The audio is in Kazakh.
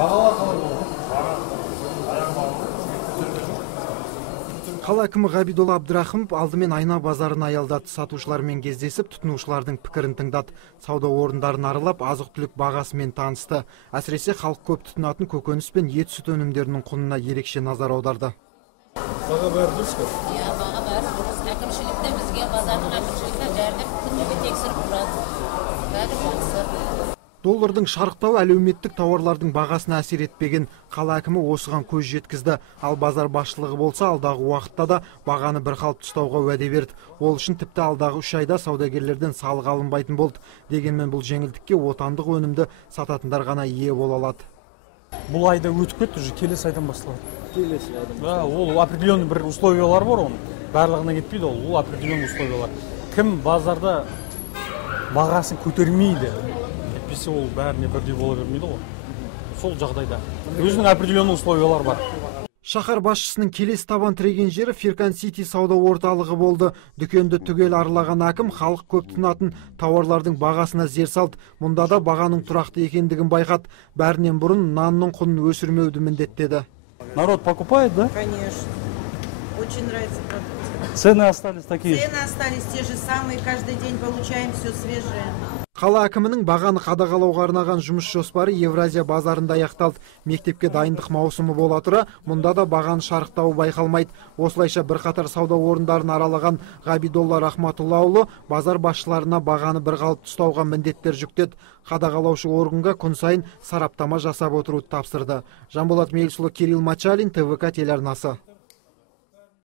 Қала әкімі Ғабидолла Абдрахымов алдымен Айна базарын аялдады, сатушылармен кездесіп, тұтынушылардың пікірін тыңдады. Сауда орындарын аралап, азық-түлік бағасымен танысты. Әсіресе халық көп тұтынатын көкөніс пен ет сүт өнімдерінің құнына ерекше назар аударды. Баға бәрі дұрыс па? Иә, баға бәрі дұрыс. Әкімшілікте бізге базардың әкімшілікте жәрдем күніге тексеріп тұрады. Бәрі жақсы. Доллардың шарықтауы әлеуметтік тауарлардың бағасына әсер етпеген. Қала әкімі осыған көз жеткізді. Ал базар басшылығы болса, алдағы уақытта да бағаны бір қалыпты ұстауға уәде берді. Ол үшін тіпті алдағы 3 айда саудагерлерден салық алынбайтын болды. Дегенмен бұл жеңілдікке отандық өнімді сататындар ғана ие бола алады. Бұл айда өтіп кетті, уже келесі айдан басталады. Келесі айдан. Ол определенный бір условиялар бар, оның барлығына кетпейді, ол определенный условиялар. Кім базарда бағасын көтермейді, әйтпесе ол бәріне бірдей бола бермейді ғой. Сол жағдайда өзінің определенный условиялар бар. Шаһар басшысының келесі табан тіреген жері Фиркан Сити сауда орталығы болды. Дүкенді түгел аралаған әкім халық көп тұтынатын тауарлардың бағасына зер салды. Мұнда да бағаның тұрақты екендігін байқады. Бәрінен бұрын нанның құнын өсірмеуді міндеттеді. Народ покупает, да? Конечно. Очень нравится продукция. Цены остались такие. Цены остались те же самые. Каждый день получаем все свежее. Қала әкімінің бағаны қадағалауға арнаған жұмыс жоспары Евразия базарында аяқталды. Мектепке дайындық маусымы бола тұра, мұнда да бағаны шарықтауы байқалмайды. Осылайша бірқатар сауда орындарын аралаған Ғабидолла Рахматуллаұлы базар басшыларына бағаны бір қалыпты ұстауға міндеттер жүктеді. Қадағалаушы органға күн сайын сараптама жасап отыруды тапсырды. Жанболат Мелсұлы, Кирилл Мачалин, ТВК телеарнасы.